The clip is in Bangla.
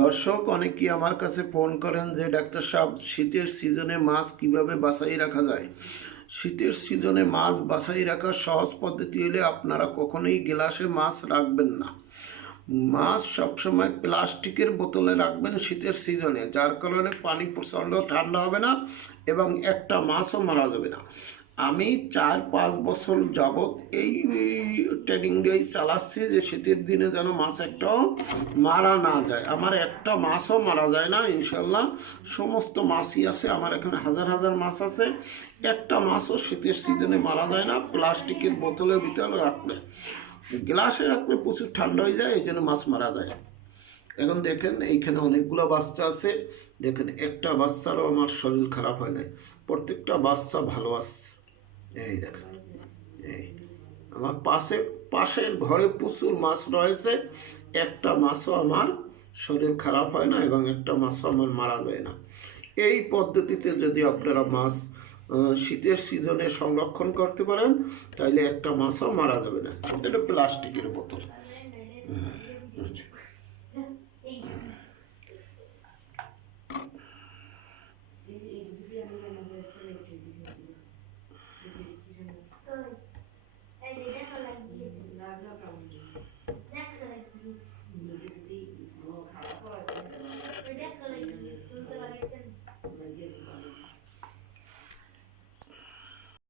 দর্শক অনেকেই আমার কাছে ফোন করেন যে ডাক্তার সাহেব শীতের সিজনে মাছ কিভাবে বাছাই রাখা যায়। শীতের সিজনে মাছ বাছাই রাখার সহজ পদ্ধতি হলে আপনারা কখনোই গ্লাসে মাছ রাখবেন না। মাছ সবসময় প্লাস্টিকের বোতলে রাখবেন শীতের সিজনে, যার কারণে পানি প্রচণ্ড ঠান্ডা হবে না এবং একটা মাছও মারা যাবে না। আমি 4-5 বছর যাবৎ এই ট্রেনিংটাই চালাচ্ছি যে শীতের দিনে যেন মাছ একটাও মারা না যায়। আমার একটা মাছও মারা যায় না ইনশাল্লাহ। সমস্ত মাছই আছে আমার এখানে, হাজার হাজার মাছ আছে। একটা মাছও শীতের সিজনে মারা যায় না প্লাস্টিকের বোতলের ভিতরে রাখলে। গ্লাসে রাখলে প্রচুর ঠান্ডা হয়ে যায়, এই জন্য মাছ মারা যায়। এখন দেখেন এইখানে অনেকগুলো বাচ্চা আছে, দেখেন একটা বাচ্চারও আমার শরীর খারাপ হয় নাই, প্রত্যেকটা বাচ্চা ভালো আছে। এই দেখেন, এই আমার পাশের ঘরে প্রচুর মাছ রয়েছে, একটা মাছও আমার শরীর খারাপ হয় না এবং একটা মাছও আমার মারা যায় না। এই পদ্ধতিতে যদি আপনারা মাছ শীতের সিজনে সংরক্ষণ করতে পারেন তাহলে একটা মাছও মারা যাবে না। এটা প্লাস্টিকের বোতল।